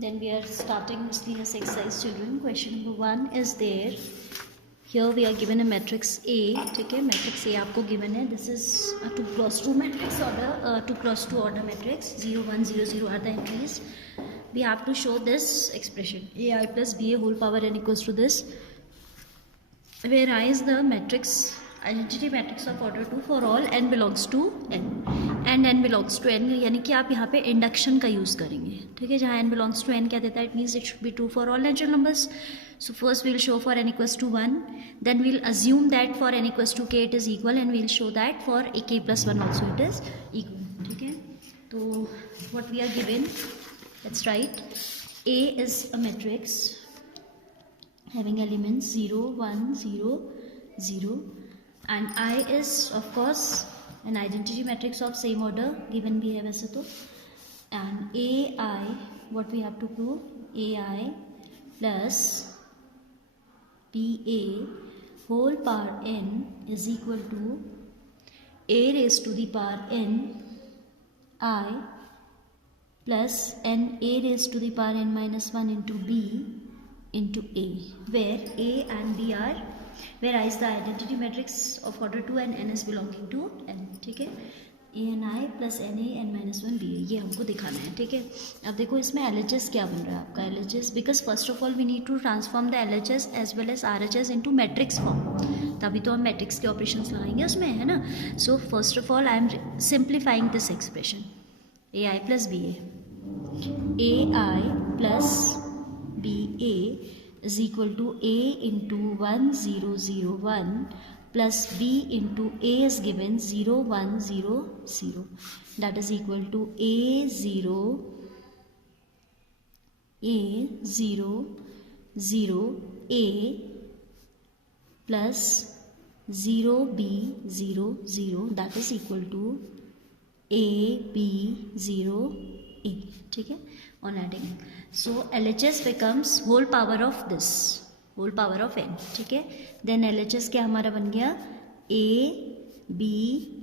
Then we are starting with this exercise, children. Question number 1 is there. Here we are given a matrix A. ठीक है, matrix A आपको given है. This is a 2x2 matrix order, 2x2 order matrix. 0 1 0 0 are the entries. We have to show this expression AI plus BA whole power n equals to this, where I is the matrix identity matrix of order 2 for all n belongs to n and n belongs to n, यानी कि आप यहाँ पे induction का use करेंगे. ठीक है, जहाँ n belongs to n क्या देता है, it means it should be true for all natural numbers. So first we will show for n equals to 1, then we will assume that for n equals to k it is equal, and we will show that for a k plus 1 also it is equal. ठीक है, तो what we are given, let's write. A is a matrix having elements 0 1 0 0, and I is of course an identity matrix of same order given we have ऐसे तो, and AI what we have to prove, AI plus BA whole power n is equal to a raised to the power n I plus n a raised to the power n minus 1 into b into a, where a and b are, where I is the identity matrix of order 2 and n is belonging to n. ठीक है, a n I plus n a n minus 1 b a, ये हमको दिखाना है. ठीक है, अब देखो इसमें LHS क्या बन रहा है आपका. LHS, because first of all we need to transform the LHS as well as RHS into matrix form, तभी तो हम मैट्रिक्स के ऑपरेशंस लगाएंगे उसमें, है ना. So first of all I am simplifying this expression. AI plus BA, AI plus BA is equal to A into 1 0 0 1 plus B into A is given 0 1 0 0, that is equal to A 0 0 A plus 0 B 0 0, that is equal to A B 0 A. ठीक है, on adding, so LHS becomes whole power of this, whole power of n. ठीक है, then LHS क्या हमारा बन गया, A B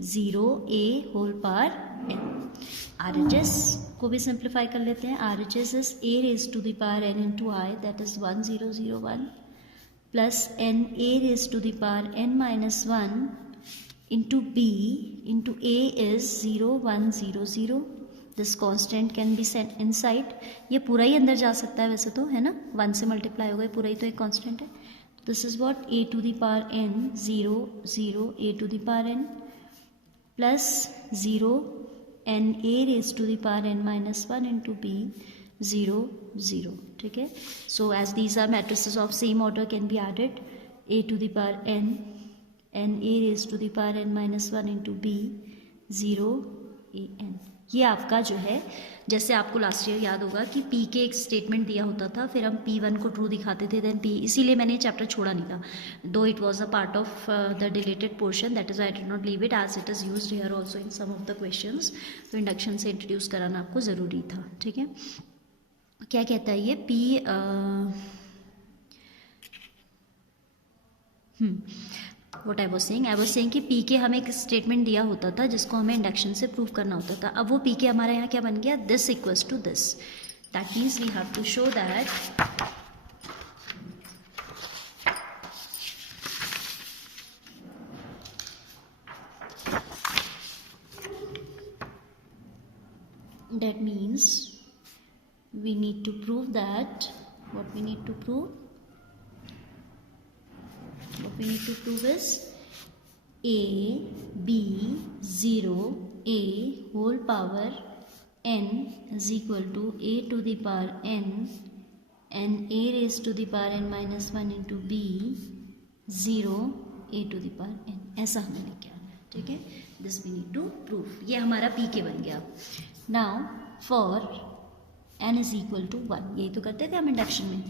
0 A whole power n. RHS को भी सिंप्लीफाई कर लेते हैं. RHS is A raised to the power n into I, that is 1 0 0 1 plus n A raised to the power n minus 1 into b into a is 0 1 0 0. This constant can be set inside, ये पूरा ही अंदर जा सकता है वैसे तो, है ना. 1 से मल्टीप्लाई हो गए, पूरा ही तो एक कांस्टेंट है. This is what, a to the power n 0 0 a to the power n plus 0 n a raise to the power n minus 1 into b 0 0. ठीक है, so as these are matrices of same order can be added. a to the power n a raise to the power n minus 1 into b 0 a n. ये आपका जो है, जैसे आपको last year याद होगा कि P के एक स्टेटमेंट दिया होता था, फिर हम P1 को ट्रू दिखाते थे, देन P, इसीलिए मैंने ये चैप्टर छोड़ा नहीं था, though it was a part of the deleted portion, that is I did not leave it as it is used here also in some of the questions. तो induction से introduce कराना आपको ज़रूरी था. ठीक है, क्या कहता है ये P, what I was saying कि पी के हमें एक स्टेटमेंट दिया होता था जिसको हमें इंडक्शन से प्रूव करना होता था. अब वो पी के हमारे यहाँ क्या बन गया, this equals to this, that means we have to show that that means we need to prove that, what we need to prove is a b 0 a whole power n is equal to a to the power n and a raised to the power n minus 1 into b 0 a to the power n, ऐसा हमें लिखा है. ठीक है, this we need to prove. ये हमारा P K बन गया. Now for n is equal to 1, यही तो करते थे हम इंडक्शन में.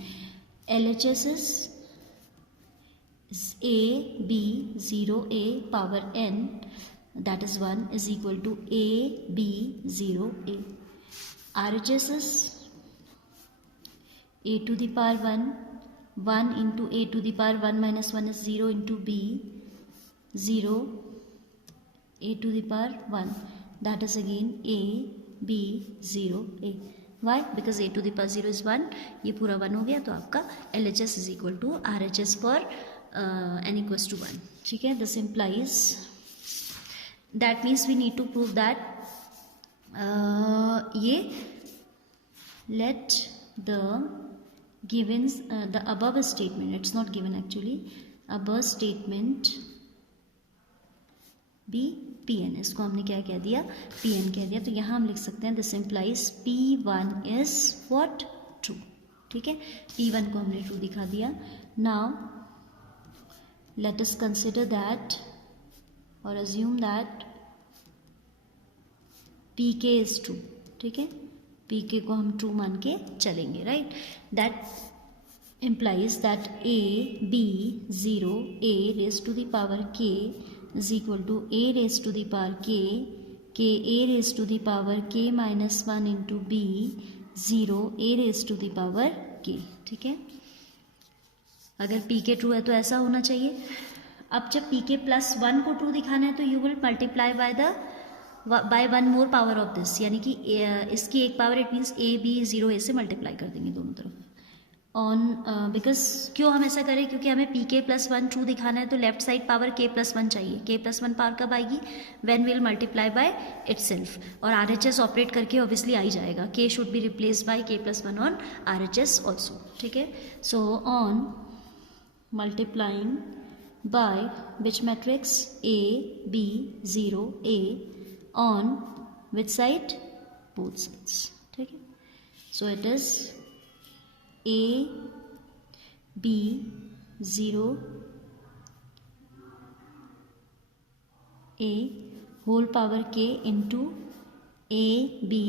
LHS is a b 0 a power n, that is 1, is equal to a b 0 a. RHS is a to the power 1 into a to the power 1 minus 1 is 0 into b 0 a to the power 1, that is again a b 0 a. Why because A to the power 0 is 1, ये पूरा 1 हो गया, तो आपका LHS is equal to RHS for n equals to 1. ठीक है, this implies that means we need to prove that ये let the given the above statement, it's not given actually, above statement be Pn. इसको हमने क्या कह दिया, Pn कह दिया. तो यहाँ हम लिख सकते हैं this implies P1 is what, true. ठीक है, P1 को हमने true दिखा दिया. Now let us consider that or assume that Pk is true. ठीक है, Pk को हम ट्रू मान के चलेंगे, right. That implies that A B 0 A raise to the power K is equal to A raise to the power K A raise to the power K minus 1 into B 0 A raise to the power K. ठीक है, अगर Pk true है तो ऐसा होना चाहिए. अब जब Pk प्लस 1 को ट्रू दिखाना है तो you will multiply by 1 more power of this, यानी कि इसकी एक power, it means A B 0 A से मल्टीप्लाई कर देंगे दोनों तरफ ऑन. बिकॉज क्यों हम ऐसा करें, क्योंकि हमें Pk प्लस 1 ट्रू दिखाना है तो left side power K plus 1 चाहिए. K प्लस 1 पावर कब आएगी, when will multiply by itself, और RHS ऑपरेट करके ऑब्वियसली आ ही जाएगा. K should be replace by K plus 1 on RHS also. ठीक है, so on multiplying by which matrix A B 0 A on which side, both sides. ठीक है, so it is A B 0 A whole power K into A B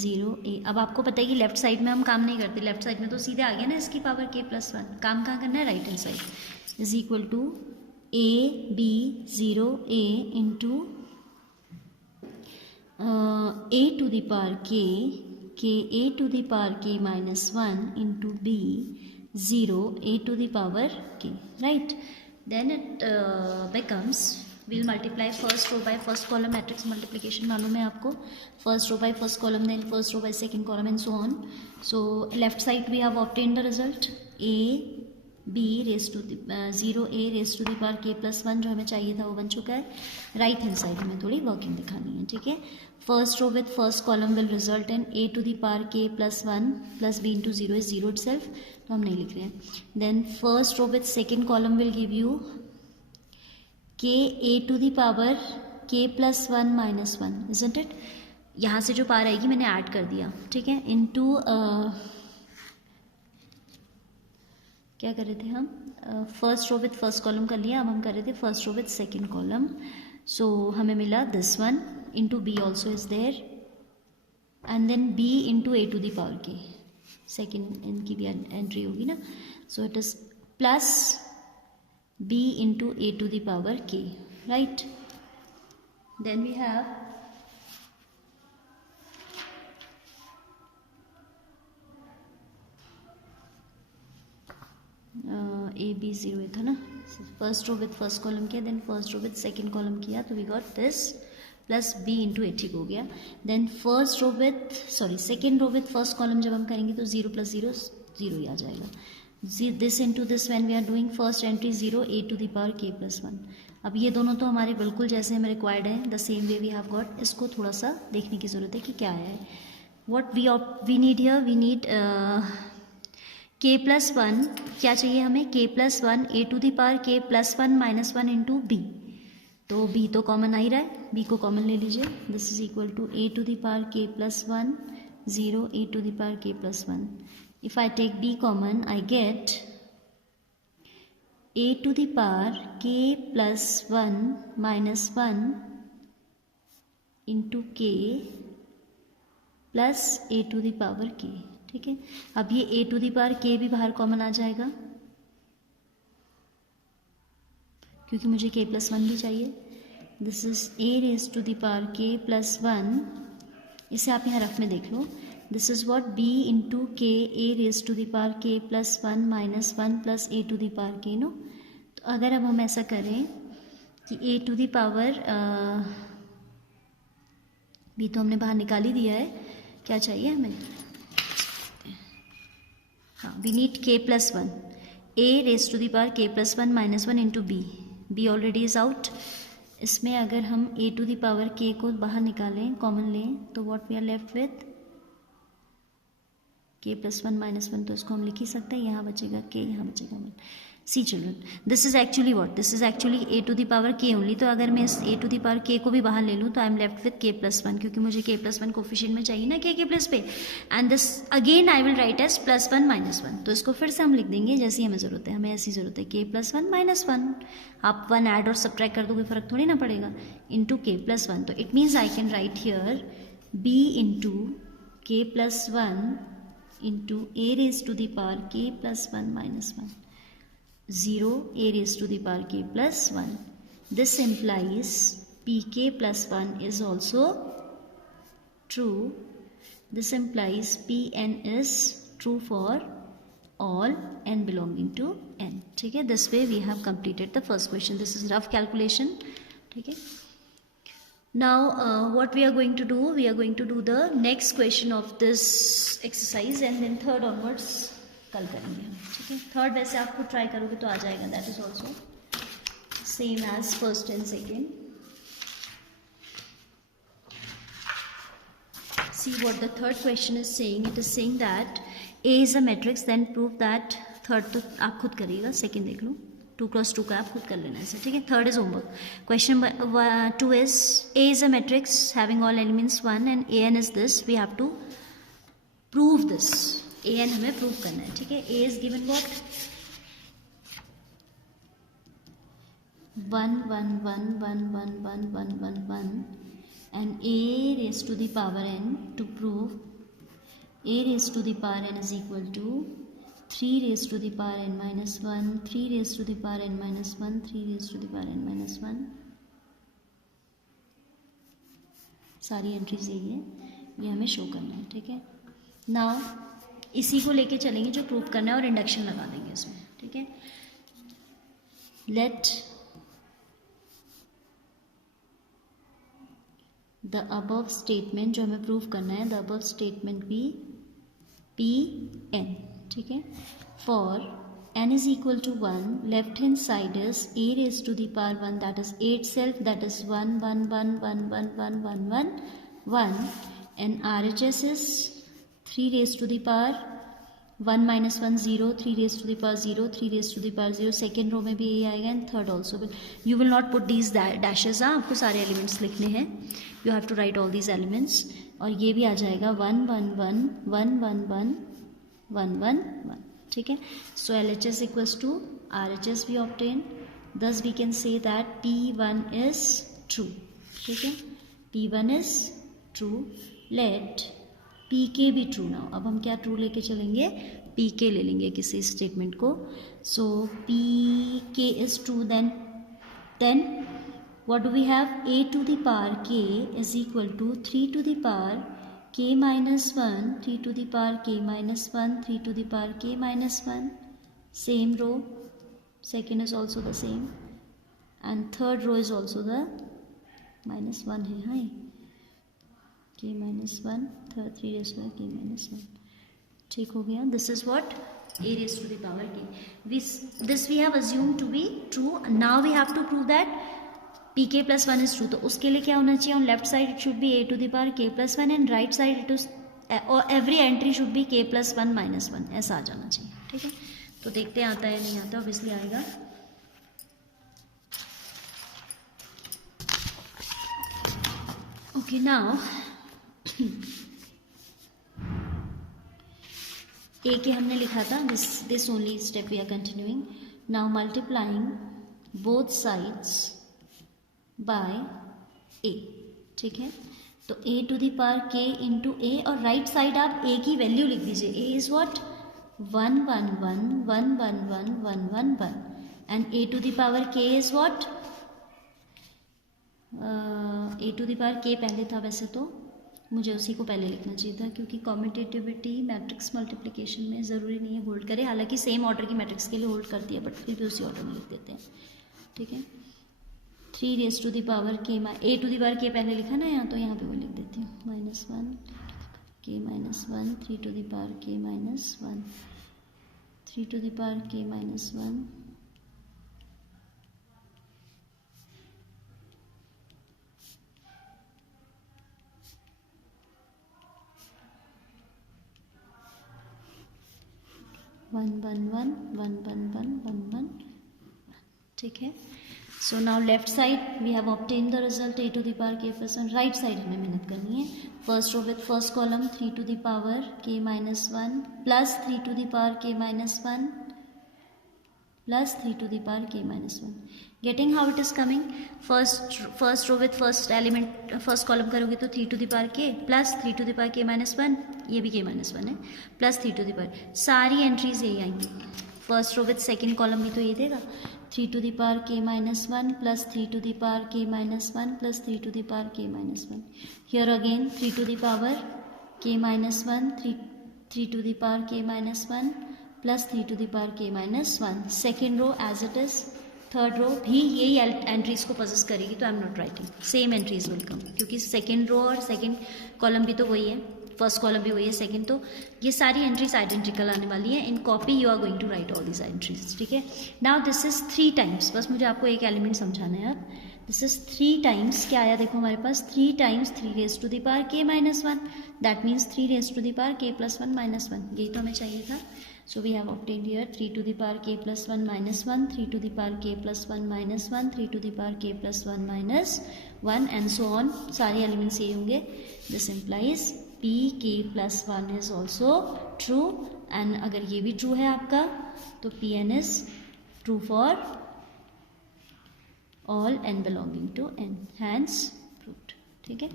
0 A. अब आपको पता है कि left side में हम काम नहीं करते, लेफ्ट साइड में तो सीधे आ गया ना इसकी पावर K प्लस 1. काम कहाँ करना है, right hand side. Is equal to A B 0 A into A to the power K A to the power K minus 1 into B 0 A to the power K, right. Then it becomes, we'll multiply first row by first column, matrix multiplication मालूम है आपको, first row by first column, then first row by second column and so on. So left side we have obtained the result A B raised to the 0 A raised to the power K plus 1, जो हमें चाहिए था वो बन चुका है. Right hand side में थोड़ी वर्किंग दिखानी है. ठीक है, first row with first column will result in A to the power K plus 1 plus B into 0 is 0 itself, तो हम नहीं लिख रहे हैं. Then first row with second column will give you K A to the power K plus 1 minus 1, isn't it. यहाँ से जो power आएगी मैंने ऐड कर दिया. ठीक है, इनटू क्या कर रहे थे हम, first row with first column कर लिया, अब हम कर रहे थे first row with second column. So हमें मिला this one into B also is there and then B into A to the power K, second इनकी भी एंट्री होगी ना. So it is plus B into A to the power K, right. Then we have A B 0 था ना, first row with first column किया, then first row with second column किया, तो we got this plus B into A. ठीक हो गया. Then first row with second row with first column जब हम करेंगे तो 0 प्लस 0 0 ही आ जाएगा. This into this when we are doing first entry 0 A to the power K plus 1. अब ये दोनों तो हमारे बिल्कुल जैसे हमें रिक्वायर्ड है, the same way we have got. इसको थोड़ा सा देखने की ज़रूरत है कि क्या आया है. What we need here, we need K plus 1, क्या चाहिए हमें, K plus 1 A to the power K plus 1 minus 1 into B. तो B तो कॉमन आ ही रहा है, B को कॉमन ले लीजिए. This is equal to A to the power K plus 1 0 A to the power K plus 1. If I take B common, I get A to the power K plus 1 minus 1 into K plus A to the power K. ठीक है, अब ये A to the power K भी बाहर common आ जाएगा क्योंकि मुझे K plus 1 भी चाहिए. This is A raised to the power K plus 1. इसे आप यहाँ रफ में देख लो. This is what B into K A raised to the power K plus 1 minus 1 plus A to the power K, no. तो अगर अब हम ऐसा करें कि A to the power B तो हमने बाहर निकाल ही दिया है, क्या चाहिए हमें, हाँ, we need k plus 1, a raise to the power k plus 1 minus 1 into b, b already is out. इसमें अगर हम a to the power k को बाहर निकालें, कॉमन लें, तो what we are left with k plus 1 minus 1, तो इसको हम लिख ही सकते हैं, यहाँ बचेगा k, यहाँ बचेगा 1। See children, this is actually what, this is actually a to the power k only. तो अगर मैं इस a to the power k को भी बाहर ले लूँ तो I am left with k plus 1, क्योंकि मुझे k प्लस 1 कोफिशिएंट में चाहिए ना k के प्लस पे, and this again I will write as plus 1 minus 1। तो इसको फिर से हम लिख देंगे जैसी हमें ज़रूरत है, हमें ऐसी ज़रूरत है k प्लस 1 माइनस 1। आप 1 ऐड और सब्ट्रैक्ट कर दोगे, फर्क थोड़ी ना पड़ेगा, इंटू k प्लस 1। तो it means I can write here b into k plus 1 into a raise to the power k plus 1 minus 1, 0 a raised to the power k plus 1. This implies pk plus 1 is also true. This implies pn is true for all n belonging to n. ठीक है, this way we have completed the first question. This is rough calculation. ठीक है, now what we are going to do, we are going to do the next question of this exercise and then third onwards कल करेंगे हम। ठीक है, third वैसे आप खुद ट्राई करोगे तो आ जाएगा, that is also same as first and second. See what the third question is saying, it is saying that A is a matrix, then prove that, third तो आप खुद करिएगा, सेकेंड देख लो, 2x2 का आप खुद कर लेना ऐसे। ठीक है, third is homework. Question 2 is A is a matrix having all elements 1 and A n is this, we have to prove this, A n हमें प्रूव करना है। ठीक है, A is given what 1 1 1 1 1 1 1 1 1 and a raised to the power n, to prove a raised to the power n is equal to 3 raised to the power n minus 1, 3 raised to the power n minus 1, 3 raised to the power n minus 1। सारी entries यही है, ये हमें show करना है। ठीक है, now इसी को लेके चलेंगे जो प्रूव करना है और इंडक्शन लगा देंगे इसमें। ठीक है, लेट द अबव स्टेटमेंट, जो हमें प्रूव करना है, the above statement be P n. ठीक है, for n is equal to 1, left hand side is a raised to the power 1, that is 8 self, that is 1 1 1 1 1 1 1 1 1, and RHS is 3 raised to the power 1 minus 1 0, 3 raised to the power 0, 3 raised to the power 0। Second row में भी यही आएगा and third also will, you will not put these dashes, हाँ आपको सारे elements लिखने हैं, you have to write all these elements. और ये भी आ जाएगा 1 1 1 1 1 1 1 1 1। ठीक है, सो LHS इक्वल्स टू RHS भी obtain, thus we can say that P1 is true। ठीक है, P1 is true, let PK भी ट्रू ना। अब हम क्या ट्रू लेके चलेंगे, PK ले लेंगे किसी स्टेटमेंट को। So PK is true, then what do we have, a to the power k is equal to 3 to the power k minus 1, 3 to the power k minus 1, 3 to the power k minus 1, same row, second is also the same and third row is also the minus 1 है, हाँ k minus 1, third 3 raised to k minus 1। ठीक हो गया, this is what a raised to the power k, this we have assumed to be true। now we have to prove that pk plus 1 is true। तो उसके लिए क्या होना चाहिए, on left side it should be a to the power k plus 1 and right side it is every entry should be k plus 1 minus 1, ऐसा आ जाना चाहिए। ठीक है, तो देखते हैं आता है नहीं आता, ऑब्वियसली आएगा। ओके, नाउ ए के हमने लिखा था, this only step we are continuing now, multiplying both sides by a. ठीक है, तो a to the power k into a, और राइट साइड आप a की वैल्यू लिख दीजिए, a is what 1 1 1 1 1 1 1 1 1 and a to the power k is what, a to the power k पहले था, वैसे तो मुझे उसी को पहले लिखना चाहिए था, क्योंकि कॉम्यूटेटिविटी मैट्रिक्स मल्टीप्लिकेशन में ज़रूरी नहीं है होल्ड करे, हालांकि सेम ऑर्डर की मैट्रिक्स के लिए होल्ड करती है, बट फिर भी उसी ऑर्डर में लिख देते हैं। ठीक है, 3 raise to the power k, a to the power k पहले लिखा ना यहाँ, तो यहाँ पे वो लिख देती हूँ -1 k -1 3 to the power k -1 3 to the power k minus 1 1 1 1 1 1 1 1 1, ठीक है. So now left side we have obtain the result a to the power k plus 1. Right side हमें मेहनत करनी है. First row with first column 3 to the power k minus 1 plus 3 to the power k minus 1 plus 3 to the power k minus 1. Getting how it is coming. First row with first element first column करोगे तो 3 to the power k plus 3 to the power k minus 1, ये भी k minus 1 है, plus 3 to the power. सारी entries यही आएंगी. First row with second column भी तो ये देगा. 3 to the power k minus 1 plus 3 to the power k minus 1 plus 3 to the power k minus 1. Here again 3 to the power k minus 1, 3 to the power k minus 1 plus 3 to the power k minus 1. Second row as it is. Third row भी यही entries को possess करेगी, तो I am not writing. Same entries will come, क्योंकि second रो और second column भी तो वही है, फर्स्ट कॉलम भी वही है, सेकेंड, तो ये सारी एंट्रीज आइडेंटिकल आने वाली है. In copy you are going to write all these entries, ठीक है. Now this is 3 times. बस मुझे आपको एक एलिमेंट समझाना है अब. This is 3 times. क्या आया देखो हमारे पास, 3 times 3 raise to the power k minus 1. That means 3 raise to the power k plus 1 minus 1. यही तो हमें चाहिए था. So we have obtained here 3 to the power k plus 1 minus 1, 3 to the power k plus 1 minus 1, 3 to the power k plus 1 minus 1 and so on. सारे elements ये होंगे. This implies p k plus 1 is also true, and अगर ये भी true है आपका तो pn is true for all n belonging to n. Hence proved. ठीक है.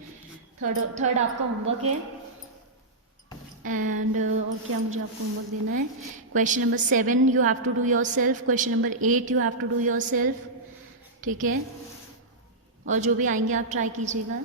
थर्ड आपका होमवर्क है. एंड और क्या मुझे आपको होमवर्क देना है. Question number 7 you have to do yourself. Question number 8 you have to do yourself. ठीक है. और जो भी आएंगे आप ट्राई कीजिएगा.